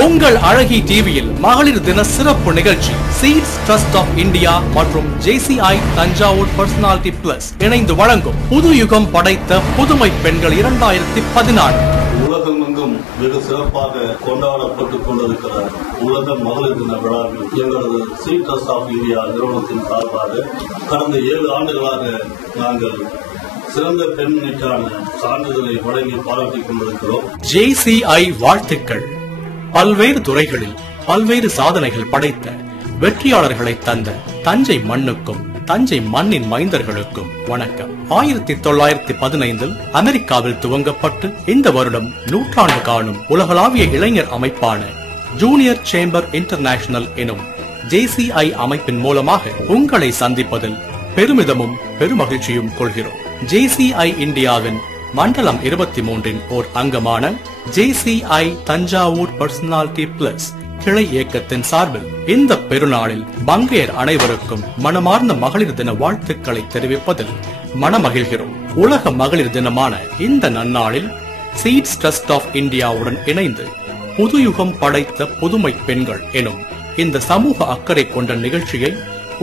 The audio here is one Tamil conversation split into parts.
உங்கள் அழகி டிவியில் மகளிர் தின சிறப்பு நிகழ்ச்சி சீட்ஸ் ட்ரஸ்ட் ஆஃப் இந்தியா மற்றும் JCI தஞ்சாவூர் பர்சனாலிட்டி பிளஸ் இணைந்து வழங்கும் புது யுகம் படைத்த புதுமை பெண்கள் 2014. உலகமெங்கும் வெகு சிறப்பாக கொண்டாடப்பட்டுக் கொண்டிருக்கிற உலக மகளிர் தின விழாவில் எங்களது சீட் ட்ரஸ்ட் ஆஃப் இந்தியா நிறுவனத்தின் சார்பாக கடந்த 7 ஆண்டுகளாக நாங்கள் சிறந்த பெண்மணிக்கான சான்றிதழை வழங்கி பாராட்டிக் கொண்டிருக்கிறோம். JCI வாழ்த்துக்கள். பல்வேறு துறைகளில் பல்வேறு சாதனைகள் படைத்த வெற்றியாளர்களை தந்த தஞ்சை மண்ணுக்கும் தஞ்சை மண்ணின் மைந்தர்களுக்கும் வணக்கம். 1915 அமெரிக்காவில் துவங்கப்பட்டு இந்த வருடம் 100 ஆண்டு காணும் உலகளாவிய இளைஞர் அமைப்பான ஜூனியர் சேம்பர் இன்டர்நேஷனல் எனும் JCI அமைப்பின் மூலமாக உங்களை சந்திப்பதில் பெருமிதமும் பெருமகிழ்ச்சியும் கொள்கிறோம். JCI இந்தியாவின் மண்டலம் 23 ஓர் அங்கமான JCI தஞ்சாவூர் பர்சனாலிட்டி பிளஸ் கிளை இயக்கத்தின் சார்பில் இந்த பெருநாளில் பங்கேர் அனைவருக்கும் மனமார்ந்த மகளிர் தின வாழ்த்துக்களை தெரிவிப்பதில் மனமகிழ்கிறோம். உலக மகளிர் தினமான இந்த நன்னாளில் சீட்ஸ் ட்ரஸ்ட் ஆஃப் இந்தியாவுடன் இணைந்து புதுயுகம் படைத்த புதுமை பெண்கள் எனும் இந்த சமூக அக்கறை கொண்ட நிகழ்ச்சியை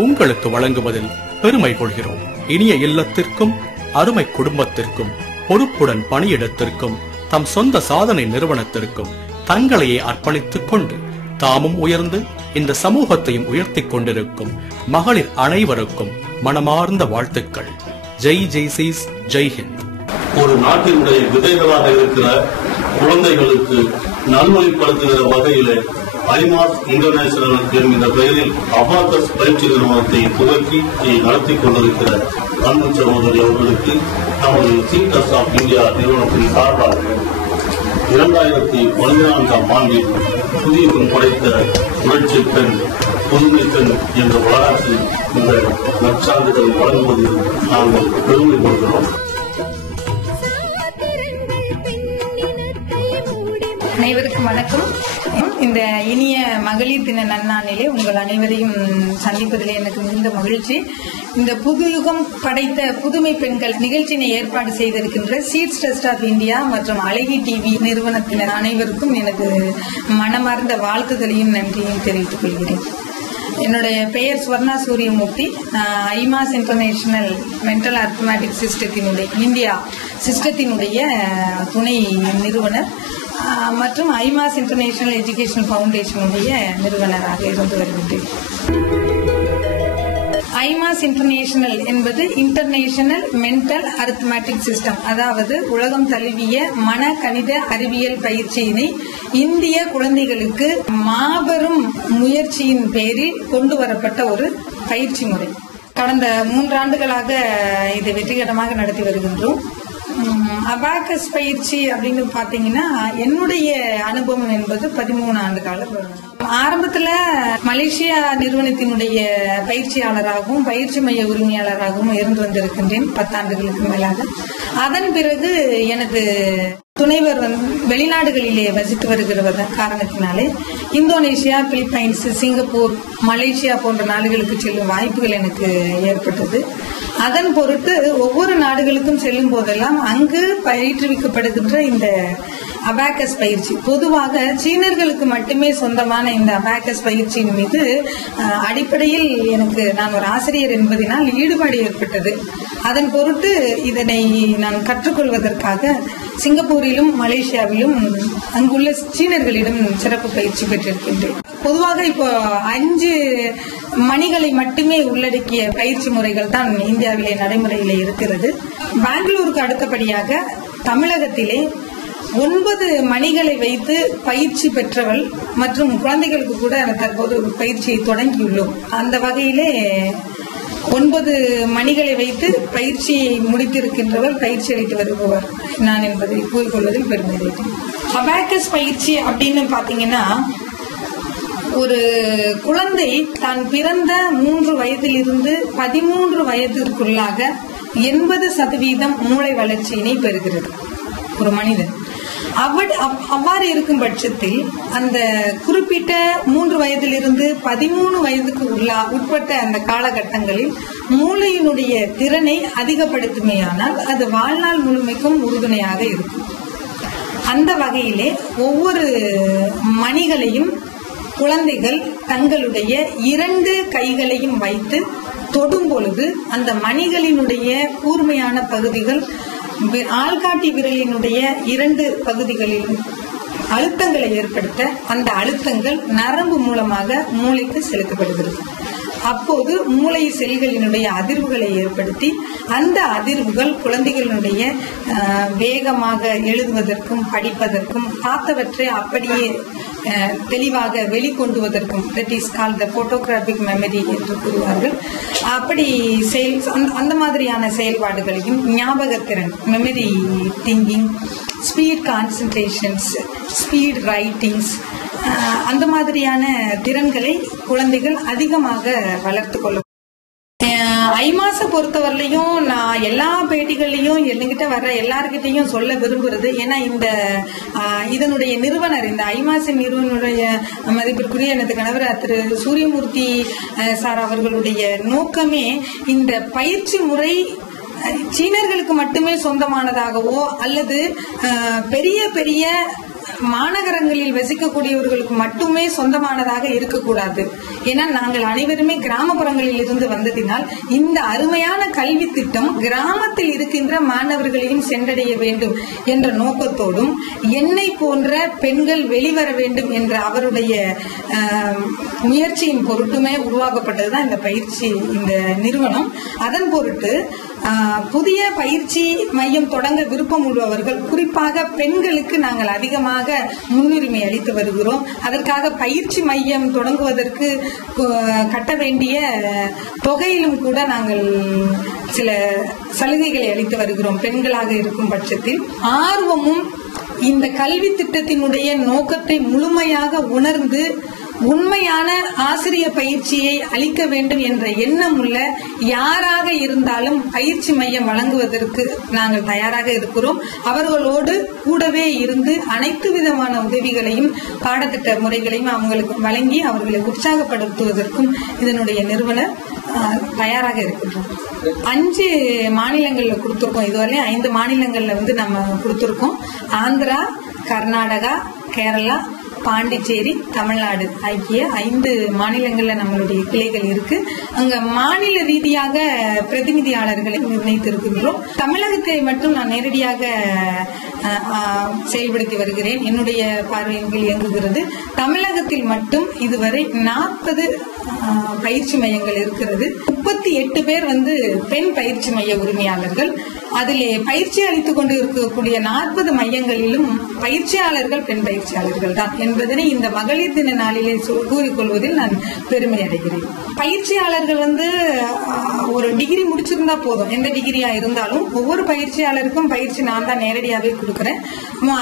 உங்களுக்கு வழங்குவதில் பெருமை கொள்கிறோம். இனிய இல்லத்திற்கும் அருமை குடும்பத்திற்கும் பொறுப்புடன் பணியிடத்திற்கும் தம் சொந்த சாதனை நிறுவனத்திற்கும் தங்களையே அர்ப்பணித்துக் கொண்டு தாமும் உயர்ந்து இந்த சமூகத்தையும் உயர்த்திக் கொண்டிருக்கும் மகளிர் அனைவருக்கும் மனமார்ந்த வாழ்த்துக்கள். ஜெய் ஜெய்சீஸ், ஜெய் ஹிந்த். ஒரு நாட்டினுடைய விதைகளாக இருக்கிற குழந்தைகளுக்கு நல்வழிப்படுத்துகிற வகையிலே ஐமாஸ் இன்டர்நேஷனல் என்கிற பெயரில் அபாகஸ் பயிற்சி நிறுவனத்தை துவக்கி நடத்தி கொண்டிருக்கிற அன்பு சகோதரி அவர்களுக்கு நமது சீட் ட்ரஸ்ட் ஆஃப் இந்தியா நிறுவனத்தின் சார்பாக 2014 ஆண்டில் புதியுகம் படைத்த புரட்சி பெண் புதுமை பெண் என்ற வரலாற்றில் இந்த நற்சான்றிதழை வழங்குவதில் நாங்கள் பெருமை கொள்கிறோம். அனைவருக்கும் வணக்கம். இந்த இனிய மகளிர் தின நன்னாளிலே உங்கள் அனைவரையும் சந்திப்பதிலே எனக்கு மிகுந்த மகிழ்ச்சி. இந்த புதுயுகம் படைத்த புதுமை பெண்கள் நிகழ்ச்சியினை ஏற்பாடு செய்திருக்கின்ற சீட்ஸ் ட்ரஸ்ட் ஆஃப் இந்தியா மற்றும் அழகி டிவி நிறுவனத்தினர் அனைவருக்கும் எனது மனமார்ந்த வாழ்த்துதலையும் நன்றியையும் தெரிவித்துக் கொள்கிறேன். என்னுடைய பெயர் Swarna Suryamoorthy. IMAS international mental arithmetic சிஸ்டத்தினுடைய இந்தியா சிஸ்டத்தினுடைய துணை நிறுவனர் மற்றும் ஐமாஸ் இன்டர்நேஷனல் எஜுகேஷன் ஃபவுண்டேஷனுடைய நிறுவனராக இருந்து வருகின்றேன். ஐமாஸ் இன்டர்நேஷனல் என்பது இன்டர்நேஷனல் மென்டல் அரித்மெட்டிக் சிஸ்டம், அதாவது உலகம் தழுவிய மன கணித அறிவியல் பயிற்சியினை இந்திய குழந்தைகளுக்கு மாபெரும் முயற்சியின் பேரில் கொண்டு வரப்பட்ட ஒரு பயிற்சி முறை. கடந்த 3 ஆண்டுகளாக இதை வெற்றிகரமாக நடத்தி வருகின்றோம். அபாகஸ் பயிற்சி அப்படின்னு பாத்தீங்கன்னா என்னுடைய அனுபவம் என்பது 13 ஆண்டு காலம். ஆரம்பத்துல மலேசியா நிறுவனத்தினுடைய பயிற்சியாளராகவும் பயிற்சி மைய உரிமையாளராகவும் இருந்து வந்திருக்கின்றேன் 10 ஆண்டுகளுக்கு மேலாக. அதன் பிறகு எனது துணைவர் வெளிநாடுகளிலே வசித்து வருகிற காரணத்தினாலே இந்தோனேஷியா, பிலிப்பைன்ஸ், சிங்கப்பூர், மலேசியா போன்ற நாடுகளுக்கு செல்லும் வாய்ப்புகள் எனக்கு ஏற்பட்டது. அதன் பொருட்டு ஒவ்வொரு நாடுகளுக்கும் செல்லும் போதெல்லாம் அங்கு பயிற்றுவிக்கப்படுகின்ற இந்த அபாகஸ் பயிற்சி பொதுவாக சீனர்களுக்கு மட்டுமே சொந்தமான இந்த அபாகஸ் பயிற்சியின் மீது அடிப்படையில் நான் ஒரு ஆசிரியர் என்பதனால் ஈடுபாடு ஏற்பட்டது. அதன் பொருட்டு இதனை நான் கற்றுக்கொள்வதற்காக சிங்கப்பூரிலும் மலேசியாவிலும் அங்குள்ள சீனர்களிடம் சிறப்பு பயிற்சி பெற்றிருக்கின்றேன். பொதுவாக இப்போ 5 மணிகளை மட்டுமே உள்ளடக்கிய பயிற்சி முறைகள் தான் இந்தியாவிலே நடைமுறையிலே இருக்கிறது. பெங்களூருக்கு அடுத்தபடியாக தமிழகத்திலே 9 மணிகளை வைத்து பயிற்சி பெற்றவள் மற்றும் குழந்தைகளுக்கு கூட தற்போது பயிற்சியை தொடங்கியுள்ளோம். அந்த வகையிலே 9 மணிகளை வைத்து பயிற்சியை முடித்திருக்கின்றவர், பயிற்சி அளித்து வருபவர் நான் என்பதை கூறிக்கொள்வதில் பெருமை அடைகிறேன். அபாகஸ் பயிற்சி அப்படின்னு பாத்தீங்கன்னா, ஒரு குழந்தை தான் பிறந்த 3 வயதிலிருந்து 13 வயதிற்குள்ளாக 80% மூளை வளர்ச்சியினை பெறுகிறது ஒரு மனிதன். அவ்வாறு இருக்கும் பட்சத்தில் அந்த குறிப்பிட்ட 3 வயதிலிருந்து 13 வயதுக்கு உட்பட்ட அந்த காலகட்டங்களில் மூளையினுடைய திறனை அதிகப்படுத்துமையானால் அது வாழ்நாள் முழுமைக்கும் உறுதுணையாக இருக்கும். அந்த வகையிலே ஒவ்வொரு மணிகளையும் குழந்தைகள் தங்களுடைய 2 கைகளையும் வைத்து தொடும் பொழுது அந்த மணிகளினுடைய கூர்மையான பகுதிகள் ஆள்காட்டி விரலினுடைய 2 பகுதிகளில் அழுத்தங்களை ஏற்படுத்த அந்த அழுத்தங்கள் நரம்பு மூலமாக மூளைக்கு செலுத்தப்படுகிறது. அப்போது மூளை செல்களினுடைய அதிர்வுகளை ஏற்படுத்தி அந்த அதிர்வுகள் குழந்தைகளினுடைய வேகமாக எழுதுவதற்கும் படிப்பதற்கும் பார்த்தவற்றை அப்படியே தெளிவாக வெளிக்கொண்டுவதற்கும் that is called the photographic memory என்று கூறுவார்கள். அப்படி அந்த மாதிரியான செயல்பாடுகளையும் ஞாபகத்திறன் memory thinking, speed concentrations, speed writings, அந்த மாதிரியான திறன்களை குழந்தைகள் அதிகமாக வளர்த்து கொள்ளும். ஐமாச பொறுத்தவரையிலையும் நான் எல்லா பேட்டிகள்லையும் என்கிட்ட வர்ற எல்லார்கிட்டையும் சொல்ல விரும்புறது, ஏன்னா இதனுடைய நிறுவனர், இந்த ஐமாசின் நிறுவனுடைய மதிப்பிற்குரிய எனது கணவர் திரு சூரியமூர்த்தி சார் அவர்களுடைய நோக்கமே இந்த பயிற்சி முறை சீனர்களுக்கு மட்டுமே சொந்தமானதாகவோ அல்லது பெரிய பெரிய மாநகரங்களில் வசிக்கக்கூடியவர்களுக்கு மட்டுமே சொந்தமானதாக இருக்கக்கூடாது. ஏன்னா நாங்கள் அனைவருமே கிராமப்புறங்களில் இருந்து வந்ததினால் இந்த அருமையான கல்வி திட்டம் கிராமத்தில் இருக்கின்ற மாணவர்களையும் சென்றடைய வேண்டும் என்ற நோக்கத்தோடும் என்னை போன்ற பெண்கள் வெளிவர வேண்டும் என்ற அவருடைய முயற்சியின் பொருட்டுமே உருவாக்கப்பட்டதுதான் இந்த பயிற்சி, இந்த நிறுவனம். அதன் பொருட்டு புதிய பயிற்சி மையம் தொடங்க விருப்பம் உள்ளவர்கள், குறிப்பாக பெண்களுக்கு நாங்கள் அதிகமாக முன்னுரிமை அளித்து வருகிறோம். அதற்காக பயிற்சி மையம் தொடங்குவதற்கு கட்ட வேண்டிய தொகையிலும் கூட நாங்கள் சில சலுகைகளை அளித்து வருகிறோம். பெண்களாக இருக்கும் பட்சத்தில் ஆர்வமும் இந்த கல்வி திட்டத்தினுடைய நோக்கத்தை முழுமையாக உணர்ந்து உண்மையான ஆசிரிய பயிற்சியை அளிக்க வேண்டும் என்ற எண்ணம் உள்ள யாராக இருந்தாலும் பயிற்சி மையம் வழங்குவதற்கு நாங்கள் தயாராக இருக்கிறோம். அவர்களோடு கூடவே இருந்து அனைத்து விதமான உதவிகளையும் பாடத்திட்ட முறைகளையும் அவங்களுக்கு வழங்கி அவர்களை உற்சாகப்படுத்துவதற்கும் இதனுடைய நிறுவனர் தயாராக இருக்கின்றோம். 5 மாநிலங்கள்ல கொடுத்திருக்கோம். இதுவரை 5 மாநிலங்கள்ல நம்ம கொடுத்திருக்கோம். ஆந்திரா, கர்நாடகா, கேரளா, பாண்டிச்சேரி, தமிழ்நாடு ஆகிய 5 மாநிலங்கள்ல நம்மளுடைய கிளைகள் இருக்கு. அங்க மாநில ரீதியாக பிரதிநிதியாளர்களை நிர்ணயித்திருக்கின்றோம். தமிழகத்தை மட்டும் நான் நேரடியாக செயல்படுத்தி வருகிறேன். என்னுடைய பார்வையின் கீழ் இயங்குகிறது. தமிழகத்தில் மட்டும் இதுவரை 40 பயிற்சி மையங்கள் இருக்கிறது. 38 பேர் பெண் பயிற்சி மைய உரிமையாளர்கள். அதிலே பயிற்சி அளித்துக் கொண்டு இருக்கக்கூடிய 40 மையங்களிலும் பயிற்சியாளர்கள் பெண் பயிற்சியாளர்கள் தான் என்பதனை இந்த மகளிர் தின நாளிலே கூறிக்கொள்வதில் நான் பெருமை அடைகிறேன். பயிற்சியாளர்கள் ஒரு டிகிரி முடிச்சிருந்தா போதும், எந்த டிகிரியா இருந்தாலும் ஒவ்வொரு பயிற்சியாளருக்கும் பயிற்சி நான் தான் நேரடியாகவே கொடுக்கிறேன்.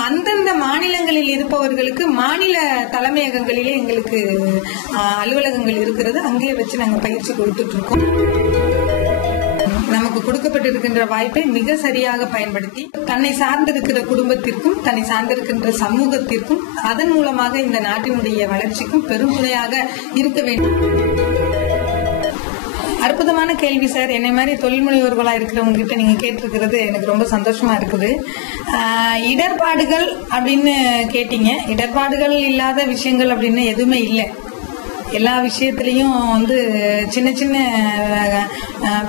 அந்தந்த மாநிலங்களில் இருப்பவர்களுக்கு மாநில தலைமையகங்களிலே எங்களுக்கு அலுவலகங்கள் இருக்கிறது. அங்கே வச்சு நாங்கள் பயிற்சி கொடுத்துட்டு இருக்கோம். நமக்கு கொடுக்கப்பட்டிருக்கின்ற வாய்ப்பை மிக சரியாக பயன்படுத்தி தன்னை சார்ந்திருக்கிற குடும்பத்திற்கும் தன்னை சார்ந்திருக்கின்ற சமூகத்திற்கும் அதன் மூலமாக இந்த நாட்டினுடைய வளர்ச்சிக்கும் பெருந்துணையாக இருக்க வேண்டும். அற்புதமான கேள்வி சார். என்னை மாதிரி தொழில் முனைவோர்களா இருக்கிறவங்க கிட்ட நீங்க கேட்டிருக்கிறது எனக்கு ரொம்ப சந்தோஷமா இருக்குது. இடர்பாடுகள் அப்படின்னு கேட்டீங்க. இடர்பாடுகள் இல்லாத விஷயங்கள் அப்படின்னு எதுவுமே இல்லை. எல்லா விஷயத்திலையும் சின்ன சின்ன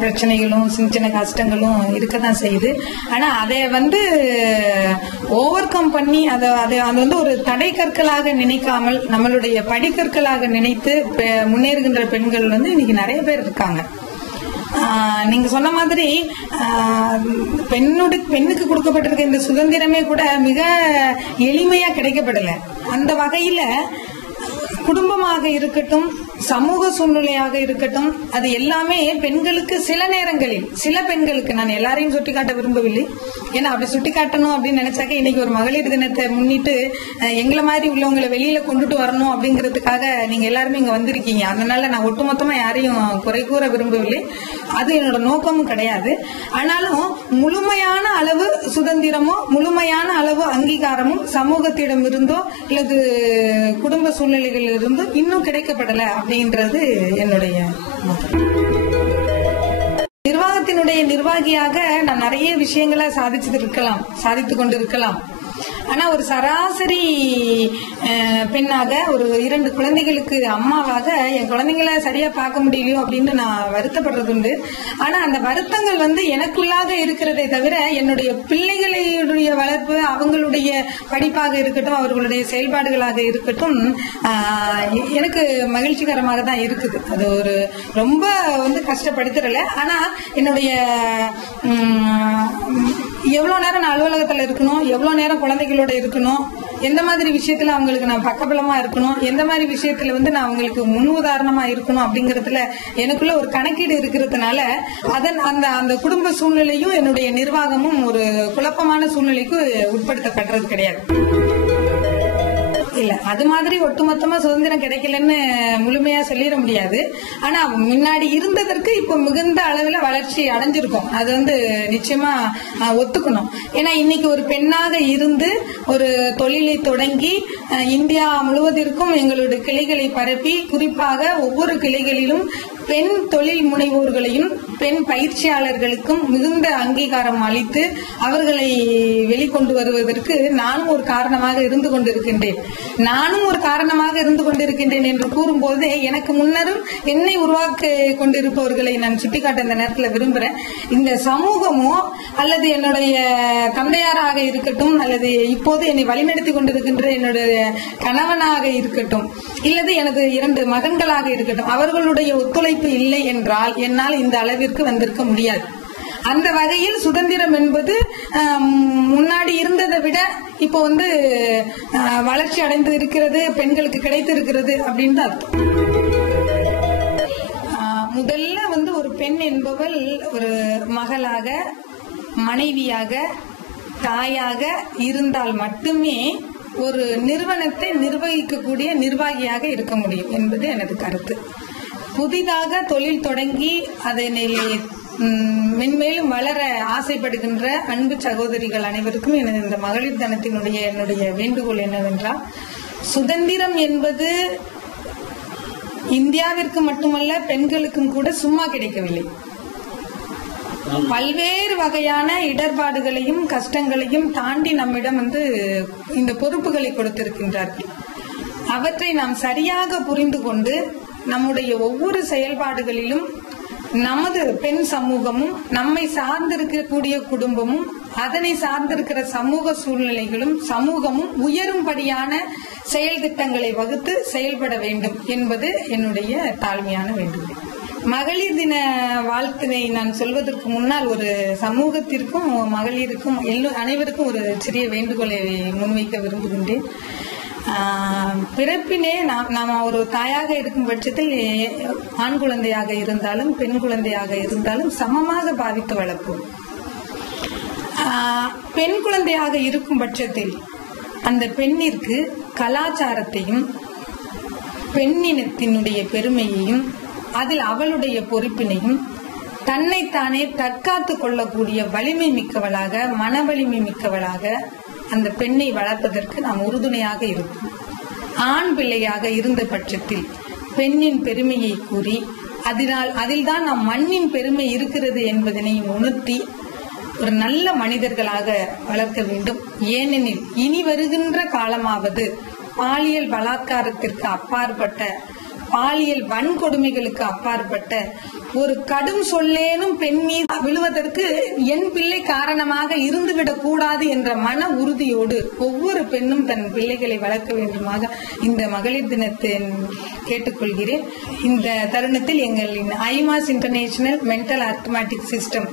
பிரச்சனைகளும் சின்ன சின்ன கஷ்டங்களும் இருக்கதான் செய்யுது. ஆனா அதை ஓவர் கம் பண்ணி அது ஒரு தடை கற்களாக நினைக்காமல் நம்மளுடைய படிக்கற்களாக நினைத்து முன்னேறுகின்ற பெண்கள் இன்னைக்கு நிறைய பேர் இருக்காங்க. நீங்க சொன்ன மாதிரி பெண்ணுக்கு கொடுக்கப்பட்டிருக்க இந்த சுதந்திரமே கூட மிக எளிமையா கிடைக்கப்படல. அந்த வகையில குடும்பமாக இருக்கட்டும், சமூக சூழ்நிலையாக இருக்கட்டும், அது எல்லாமே பெண்களுக்கு சில நேரங்களில், சில பெண்களுக்கு, நான் எல்லாரையும் சுட்டிக்காட்ட விரும்பவில்லை, ஏன்னா அப்படி சுட்டிக்காட்டணும் அப்படின்னு நினைச்சாக்க இன்னைக்கு ஒரு மகளிர் தினத்தை முன்னிட்டு எங்களை மாதிரி உள்ளவங்களை வெளியில கொண்டுட்டு வரணும் அப்படிங்கிறதுக்காக நீங்க எல்லாருமே இங்க வந்திருக்கீங்க. அதனால நான் ஒட்டுமொத்தமா யாரையும் குறை கூற விரும்பவில்லை. அது என்னோட நோக்கமும் கிடையாது. ஆனாலும் முழுமையான அளவு சுதந்திரமோ முழுமையான அளவு அங்கீகாரமும் சமூகத்திடம் இருந்தோ அல்லது குடும்ப சூழ்நிலைகளில் இருந்தோ இன்னும் கிடைக்கப்படல அப்படின்றது என்னுடைய நிர்வாகத்தினுடைய நிர்வாகியாக நான் நிறைய விஷயங்களை சாதித்து கொண்டிருக்கலாம். ஆனா ஒரு சராசரி பெண்ணாக ஒரு 2 குழந்தைகளுக்கு அம்மாவாக என் குழந்தைங்களை சரியா பார்க்க முடியலையோ அப்படின்னு நான் வருத்தப்படுறது உண்டு. ஆனா அந்த வருத்தங்கள் எனக்குள்ளாக இருக்கிறதே தவிர என்னுடைய பிள்ளைகளுடைய வளர்ப்பு, அவங்களுடைய படிப்பாக இருக்கட்டும், அவர்களுடைய செயல்பாடுகளாக இருக்கட்டும், எனக்கு மகிழ்ச்சிகரமாக தான் இருக்குது. அது ஒரு ரொம்ப கஷ்டப்படுத்துறல. ஆனா என்னுடைய எவ்வளவு நேரம் நான் அலுவலகத்துல இருக்கணும், எவ்வளவு நேரம் குழந்தைகளோட இருக்கணும், எந்த மாதிரி விஷயத்துல அவங்களுக்கு நான் பக்கபலமா இருக்கணும், எந்த மாதிரி விஷயத்துல நான் அவங்களுக்கு முன் உதாரணமா இருக்கணும் அப்படிங்கறதுல எனக்குள்ள ஒரு கணக்கீடு இருக்கிறதுனால அந்த குடும்ப சூழ்நிலையும் என்னுடைய நிர்வாகமும் ஒரு குழப்பமான சூழ்நிலைக்கு உட்படுத்தப்படுறது கிடையாது. இல்ல, அது மாதிரி ஒட்டுமொத்தமா சுதந்திரம் கிடைக்கலன்னு முழுமையா சொல்லிட முடியாது. ஆனா முன்னாடி இருந்ததற்கு இப்ப மிகுந்த அளவுல வளர்ச்சி அடைஞ்சிருக்கும். அது நிச்சயமா ஒத்துக்கணும். ஏன்னா இன்னைக்கு ஒரு பெண்ணாக இருந்து ஒரு தொழிலை தொடங்கி இந்தியா முழுவதற்கும் எங்களுடைய கிளைகளை பரப்பி, குறிப்பாக ஒவ்வொரு கிளைகளிலும் பெண் தொழில் முனைவோர்களையும் பெண் பயிற்சியாளர்களுக்கும் மிகுந்த அங்கீகாரம் அளித்து அவர்களை வெளிக்கொண்டு வருவதற்கு நானும் ஒரு காரணமாக இருந்து கொண்டிருக்கின்றேன். என்று கூறும்போது எனக்கு முன்னரும் என்னை உருவாக்கி கொண்டிருப்பவர்களை நான் சுட்டிக்காட்ட இந்த நேரத்தில் விரும்புறேன். இந்த சமூகமோ அல்லது என்னுடைய தந்தையாராக இருக்கட்டும், அல்லது இப்போது என்னை வழிநடத்தி கொண்டிருக்கின்ற என்னுடைய கணவனாக இருக்கட்டும், இல்லது எனது 2 மகன்களாக இருக்கட்டும், அவர்களுடைய ஒத்துழைப்பு இல்லை என்றால் என்னால் இந்த அளவிற்கு வந்திருக்க முடியாது. அந்த வகையில் சுதந்திரம் என்பது முன்னாடி இருந்ததை விட இப்போ வளர்ச்சி அடைந்து இருக்கிறது, பெண்களுக்கு கிடைத்து இருக்கிறது அப்படின்னு அர்த்தம். முதல்ல ஒரு பெண் என்பவள் ஒரு மகளாக, மனைவியாக, தாயாக இருந்தால் மட்டுமே ஒரு நிறுவனத்தை நிர்வகிக்கக்கூடிய நிர்வாகியாக இருக்க முடியும் என்பது எனது கருத்து. புதிதாக தொழில் தொடங்கி அதனை மென்மேலும் வளர ஆசைப்படுகின்ற அன்பு சகோதரிகள் அனைவருக்கும் எனது இந்த மகளிர் தினத்தினுடைய என்னுடைய வேண்டுகோள் என்னவென்றால், சுதந்திரம் என்பது இந்தியாவிற்கு மட்டுமல்ல பெண்களுக்கும் கூட சும்மா கிடைக்கவில்லை. பல்வேறு வகையான இடர்பாடுகளையும் கஷ்டங்களையும் தாண்டி நம்மிடம் இந்த பொறுப்புகளை கொடுத்திருக்கின்றார்கள். அவற்றை நாம் சரியாக புரிந்து கொண்டு நம்முடைய ஒவ்வொரு செயல்பாடுகளிலும் நமது பெண் சமூகமும், நம்மை சார்ந்திருக்கக்கூடிய குடும்பமும், அதனை சார்ந்திருக்கிற சமூக சூழ்நிலைகளும் சமூகமும் உயரும்படியான செயல் திட்டங்களை வகுத்து செயல்பட வேண்டும் என்பது என்னுடைய தாழ்மையான வேண்டுகோள். மகளிர் தின வாழ்த்தினை நான் சொல்வதற்கு முன்னால் ஒரு சமூகத்திற்கும் மகளிருக்கும் அனைவருக்கும் ஒரு சிறிய வேண்டுகோளை முன்வைக்க விரும்புகின்றேன். பிறப்பினே நாம் ஒரு தாயாக இருக்கும் பட்சத்தில் ஆண் குழந்தையாக இருந்தாலும் பெண் குழந்தையாக இருந்தாலும் சமமாக பாவித்து வளர்ப்போம். பெண் குழந்தையாக இருக்கும் பட்சத்தில் அந்த பெண்ணிற்கு கலாச்சாரத்தையும் பெண்ணினத்தினுடைய பெருமையையும் அதில் அவளுடைய பொறுப்பினையும் தன்னைத்தானே தற்காத்து கொள்ளக்கூடிய வலிமை மிக்கவளாக, மன வலிமை மிக்கவளாக அந்த பெண்ணை வளர்ப்பதற்கு நாம் உறுதுணையாக இருப்போம். ஆண் பிள்ளையாக இருந்த பட்சத்தில் பெண்ணின் பெருமையை கூறி அதில்தான் நம் மண்ணின் பெருமை இருக்கிறது என்பதனை உணர்த்தி ஒரு நல்ல மனிதர்களாக வளர்க்க வேண்டும். ஏனெனில் இனி வருகின்ற காலமாவது பாலியல் பலாத்காரத்திற்கு அப்பாற்பட்ட, பாலியல் வன்கொடுமைகளுக்கு அப்பாற்பட்ட ஒரு கடும் சொல்லேனும் பெண் மீது விழுவதற்கு என் பிள்ளை காரணமாக இருந்துவிடக் கூடாது என்ற மன உறுதியோடு ஒவ்வொரு பெண்ணும் தன் பிள்ளைகளை வளர்க்க வேண்டுமாக இந்த மகளிர் தினத்தின் கேட்டுக்கொள்கிறேன். இந்த தருணத்தில் எங்களின் ஐமாஸ் இன்டர்நேஷனல் மென்டல் அரித்மெட்டிக் சிஸ்டம்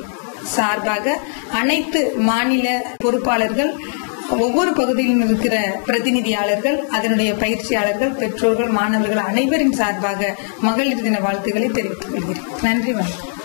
சார்பாக அனைத்து மாநில பொறுப்பாளர்கள், ஒவ்வொரு பகுதியிலும் இருக்கிற பிரதிநிதியாளர்கள், அதனுடைய பயிற்சியாளர்கள், பெற்றோர்கள், மாணவர்கள் அனைவரின் சார்பாக மகளிர் தின வாழ்த்துக்களை தெரிவித்துக் கொள்கிறேன். நன்றி, வணக்கம்.